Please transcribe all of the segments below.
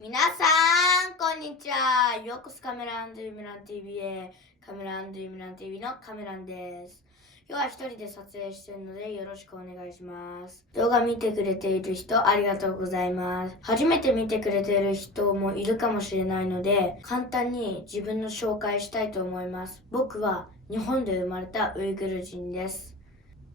皆さん、こんにちは。ようこそカメランドゥイムラン TV へ。カメランドゥイムラン TV のカメランです。今日は一人で撮影しているのでよろしくお願いします。動画見てくれている人ありがとうございます。初めて見てくれている人もいるかもしれないので、簡単に自分の紹介したいと思います。僕は日本で生まれたウイグル人です。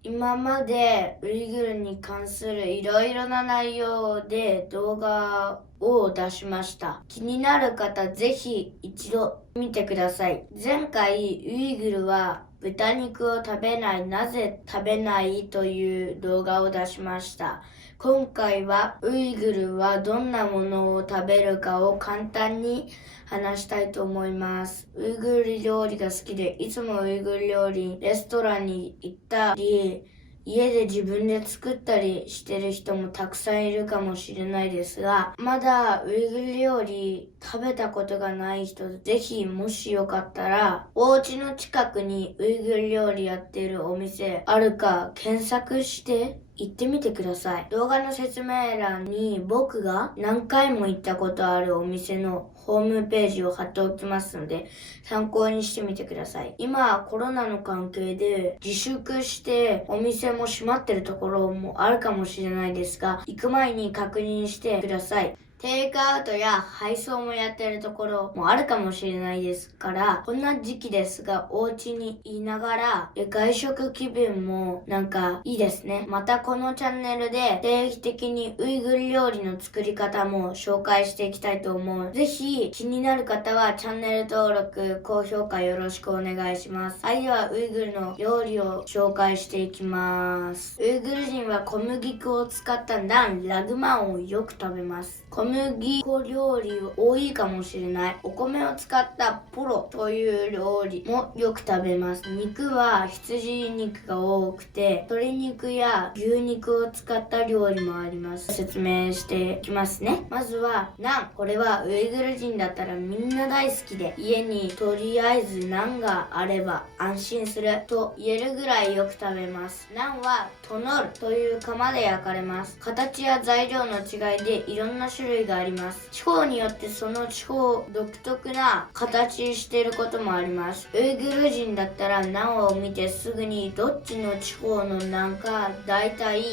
今までウイグルに関するいろいろな内容で動画を出しました。気になる方ぜひ一度見てください。前回ウイグルは豚肉を食べない、なぜ食べないという動画を出しました。今回はウイグルはどんなものを食べるかを簡単に話したいと思います。ウイグル料理が好きで、いつもウイグル料理レストランに行ったり、家で自分で作ったりしてる人もたくさんいるかもしれないですが、まだウイグル料理食べたことがない人、ぜひもしよかったら、お家の近くにウイグル料理やってるお店あるか検索して行ってみてください。動画の説明欄に僕が何回も行ったことあるお店のホームページを貼っておきますので参考にしてみてください。今コロナの関係で自粛してお店も閉まってるところもあるかもしれないですが、行く前に確認してください。テイクアウトや配送もやってるところもあるかもしれないですから、こんな時期ですがお家にいながら外食気分もなんかいいですね。またこのチャンネルで定期的にウイグル料理の作り方も紹介していきたいと思う。ぜひ気になる方はチャンネル登録、高評価よろしくお願いします。はい、ではウイグルの料理を紹介していきます。ウイグル人は小麦粉を使ったナン、ラグマンをよく食べます。小麦粉料理多いかもしれない。お米を使ったポロという料理もよく食べます。肉は羊肉が多くて、鶏肉や牛肉を使った料理もあります。説明していきますね。まずはナン。これはウイグル人だったらみんな大好きで、家にとりあえずナンがあれば安心すると言えるぐらいよく食べます。ナンはトノルという窯で焼かれます。形や材料の違いでいろんな種類があります。地方によってその地方独特な形していることもあります。ウイグル人だったらナンを見てすぐにどっちの地方のナンか大体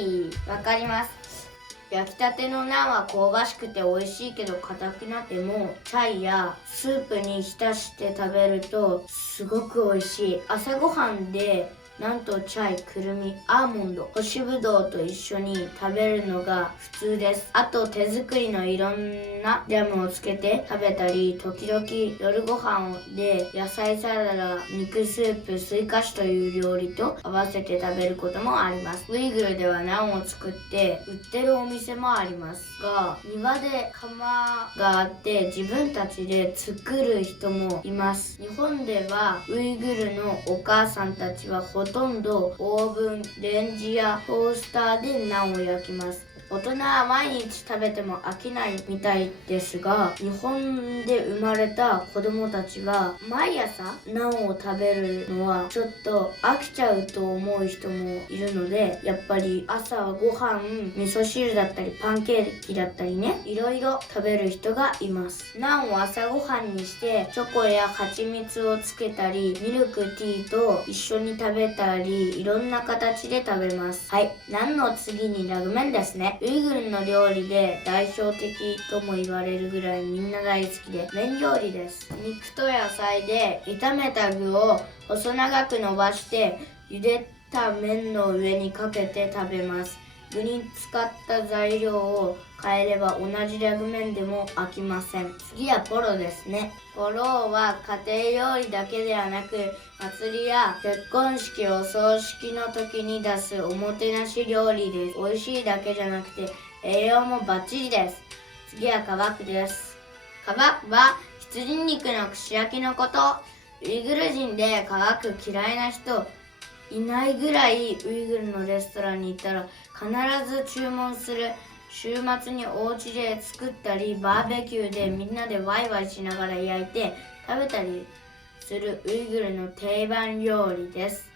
わかります。焼きたてのナンは香ばしくて美味しいけど硬くなっても、チャイやスープに浸して食べるとすごく美味しい。朝ごはんでなんとチャイ、くるみ、アーモンド、干しぶどうと一緒に食べるのが普通です。あと手作りのいろんなジャムをつけて食べたり、時々夜ご飯で野菜サラダ、肉スープ、スイカ酒という料理と合わせて食べることもあります。ウイグルではナンを作って売ってるお店もありますが、庭で窯があって自分たちで作る人もいます。日本ではウイグルのお母さんたちはほとんどオーブン、レンジやトースターでナンを焼きます。大人は毎日食べても飽きないみたいですが、日本で生まれた子供たちは毎朝ナンを食べるのはちょっと飽きちゃうと思う人もいるので、やっぱり朝はご飯、味噌汁だったりパンケーキだったりね、いろいろ食べる人がいます。ナンを朝ごはんにしてチョコや蜂蜜をつけたり、ミルクティーと一緒に食べたり、いろんな形で食べます。はい、ナンの次にラグメンですね。ウイグルの料理で代表的とも言われるぐらいみんな大好きで、麺料理です。肉と野菜で炒めた具を細長く伸ばして茹でた麺の上にかけて食べます。具に使った材料を変えれば同じラグ麺でも飽きません。次はポロですね。ポロは家庭料理だけではなく、祭りや結婚式、お葬式の時に出すおもてなし料理です。美味しいだけじゃなくて栄養もバッチリです。次はカバックです。カバックは羊肉の串焼きのこと。ウイグル人でカバック嫌いな人いないぐらい、ウイグルのレストランに行ったら必ず注文する。週末にお家で作ったり、バーベキューでみんなでワイワイしながら焼いて食べたりするウイグルの定番料理です。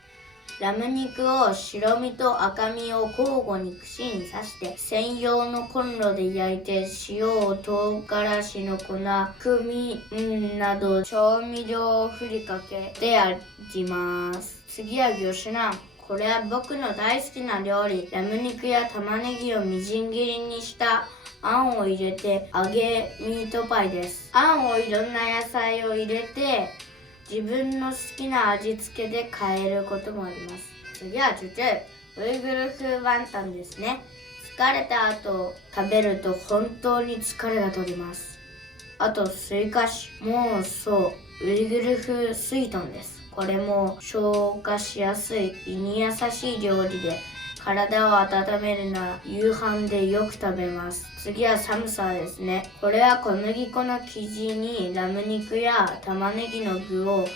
ラム肉を白身と赤身を交互に串に刺して専用のコンロで焼いて塩を唐辛子の粉、クミンなど調味料を振りかけて焼きます。次は魚種ナン。これは僕の大好きな料理。ラム肉や玉ねぎをみじん切りにしたあんを入れて揚げミートパイです。あんをいろんな野菜を入れて自分の好きな味付けで変えることもあります。次はチュチュ、ウイグル風ワンタンですね。疲れた後食べると本当に疲れが取れます。あとスイカシ、もうそうウイグル風スイトンです。これも消化しやすい胃に優しい料理で体を温めるなら夕飯でよく食べます。次はサムサーですね。これは小麦粉の生地にラム肉や玉ねぎの具を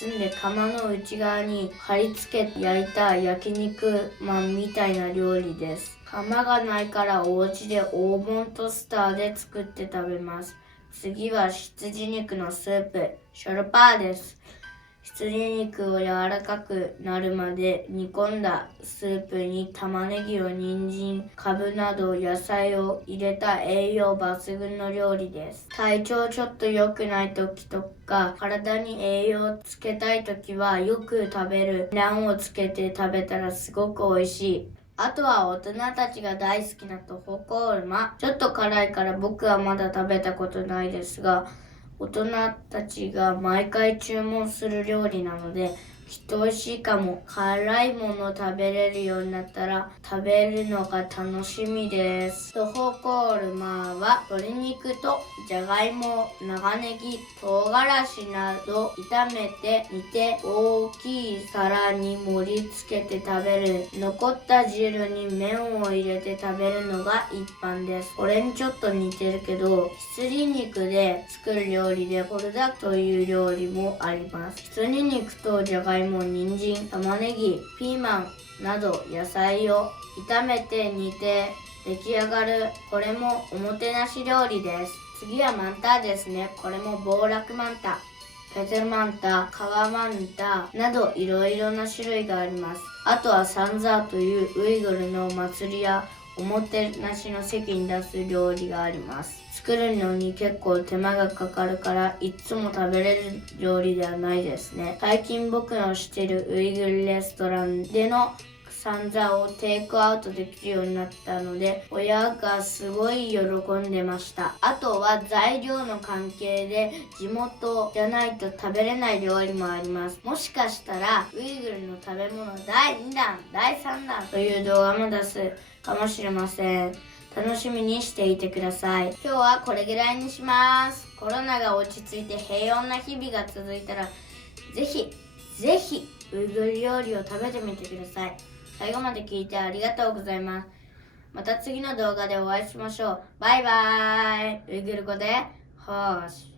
包んで釜の内側に貼り付けて焼いた焼肉まんみたいな料理です。釜がないからお家でオーブントースターで作って食べます。次は羊肉のスープ、ショルパーです。羊肉を柔らかくなるまで煮込んだスープに玉ねぎを人参、カブなど野菜を入れた栄養抜群の料理です。体調ちょっと良くない時とか体に栄養をつけたい時はよく食べるナンをつけて食べたらすごく美味しい。あとは大人たちが大好きなトホコールマ。ちょっと辛いから僕はまだ食べたことないですが、大人たちが毎回注文する料理なのできっと美味しいかも。辛いものを食べれるようになったら食べるのが楽しみです。トホコールマは鶏肉とじゃがいも、長ネギ、唐辛子など炒めて煮て大きい皿に盛り付けて食べる。残った汁に麺を入れて食べるのが一般です。これにちょっと似てるけど羊肉で作る料理でポルダクという料理もあります。羊肉とじゃがいも、人参、玉ねぎ、ピーマンなど野菜を炒めて煮て出来上がる。これもおもてなし料理です。次はマンタですね。これも暴落マンタ、ペテルマンタ、カワマンタなどいろいろな種類があります。あとはサンザーというウイグルの祭りやおもてなしの席に出す料理があります。作るのに結構手間がかかるからいつも食べれる料理ではないですね。最近僕の知ってるウイグルレストランでのサンザをテイクアウトできるようになったので親がすごい喜んでました。あとは材料の関係で地元じゃないと食べれない料理もあります。もしかしたらウイグルの食べ物第2弾第3弾という動画も出すかもしれません。楽しみにしていてください。今日はこれぐらいにします。コロナが落ち着いて平穏な日々が続いたらぜひウイグル料理を食べてみてください。最後まで聞いてありがとうございます。また次の動画でお会いしましょう。バイバーイ。ウイグル語でホーシ。